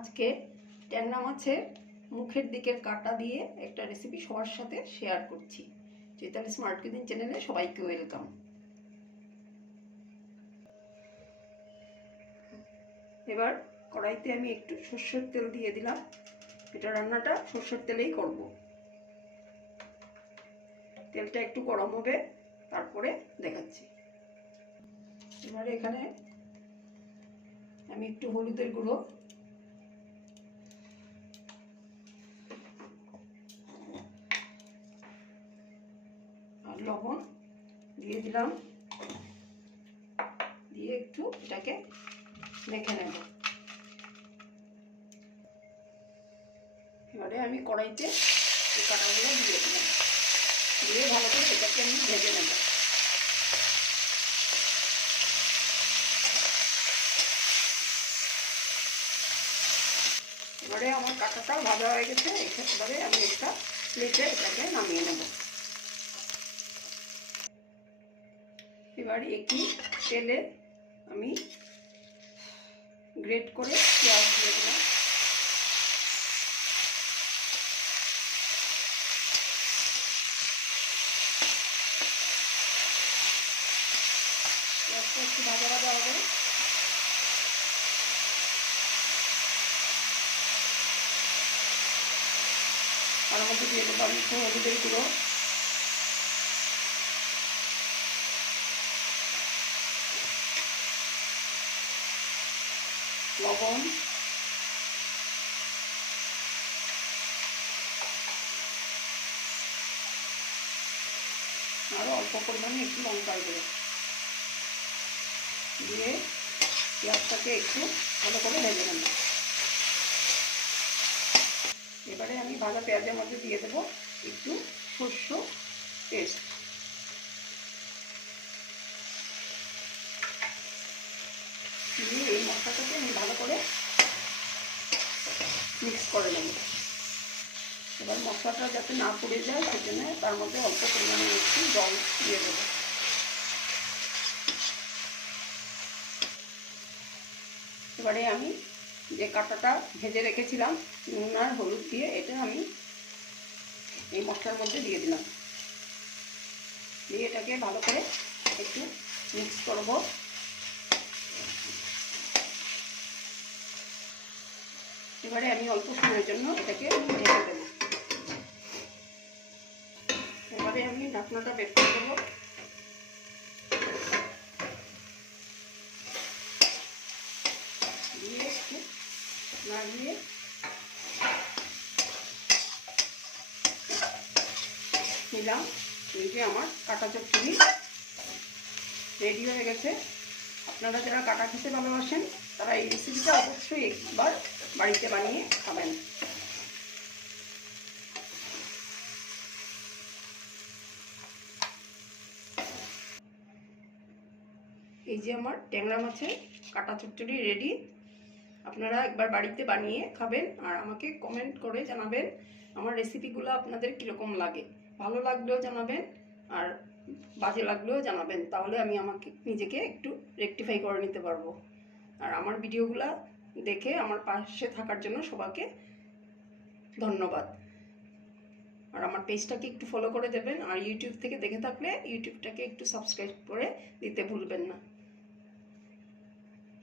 আজকে ট্যাংরা মাছের মুখের দিকের কাটা দিয়ে একটা রেসিপি সবার সাথে শেয়ার করছি। চৈতালি স্মার্ট কুজিন চ্যানেলে সবাইকে ওয়েলকাম। এবার কড়াইতে আমি একটু সরষের তেল দিয়ে দিলাম। এটা রান্নাটা সরষের তেলেই করব। তেলটা একটু গরম হবে, তারপরে দেখাচ্ছি। এবারে এখানে আমি একটু হলুদের গুঁড়ো, আর লবণ দিয়ে দিলাম, দিয়ে একটু এটাকে মেখে নেব। এবারে আমি কড়াইতে এই কাঁটাগুলো দিয়ে দিলাম, দিয়ে ভালো করে এটাকে আমি ভেজে নেব। এবারে আমার কাঁটাটা ভাজা হয়ে গেছে, এবারে আমি একটা প্লেটে এটাকে নামিয়ে নেব। এবারে একই তেলে আমি গ্রেট করে পেঁয়াজ দিয়ে দিলাম। পেঁয়াজটা একটু ভাজা ভাজা হবে। তার মধ্যে দিয়ে দেবো আমি একটু হলুদের গুঁড়ো, লবণ, আরও অল্প পরিমাণে একটু লঙ্কার গুঁড়ো দিয়ে পেঁয়াজটাকে একটু ভালো করে ভেজে নেব। এবারে আমি ভাজা পেঁয়াজের মধ্যে দিয়ে দেবো একটু সর্ষ পেস্ট, দিয়ে এই মশলাটাকে আমি ভালো করে মিক্স করে নেব। এবার মশলাটা যাতে না পুড়ে যায় সেজন্য তার মধ্যে অল্প পরিমাণে একটু জল দিয়ে দেবো। এবারে আমি যে কাঁটাটা ভেজে রেখেছিলাম নুন আর হলুদ দিয়ে, এটা আমি এই মশলার মধ্যে দিয়ে দিলাম, দিয়ে এটাকে ভালো করে একটু মিক্স করব। এবারে আমি অল্প সময়ের জন্য এটাকে ঢেকে দেব। এবারে আমি ঢাকনাটা বের করে দেবো। দিয়ে একটু নাড়িয়ে নিলাম। এই যে আমার কাটা চচ্চড়ি রেডি হয়ে গেছে। আপনারা যারা কাটা খেতে ভালোবাসেন তারা এই রেসিপিটা অবশ্যই একবার বাড়িতে বানিয়ে খাবেন। এই যে আমার ট্যাংরা মাছের কাটা চচ্চড়ি রেডি। আপনারা একবার বাড়িতে বানিয়ে খাবেন আর আমাকে কমেন্ট করে জানাবেন আমার রেসিপিগুলো আপনাদের কীরকম লাগে। ভালো লাগলেও জানাবেন আর বাজে লাগলেও জানাবেন, তাহলে আমি আমাকে নিজেকে একটু রেকটিফাই করে নিতে পারবো। আর আমার ভিডিওগুলো দেখে আমার পাশে থাকার জন্য সবাইকে ধন্যবাদ। আর আমার পেজটাকে একটু ফলো করে দেবেন, আর ইউটিউব থেকে দেখে থাকলে ইউটিউবটাকে একটু সাবস্ক্রাইব করে দিতে ভুলবেন না।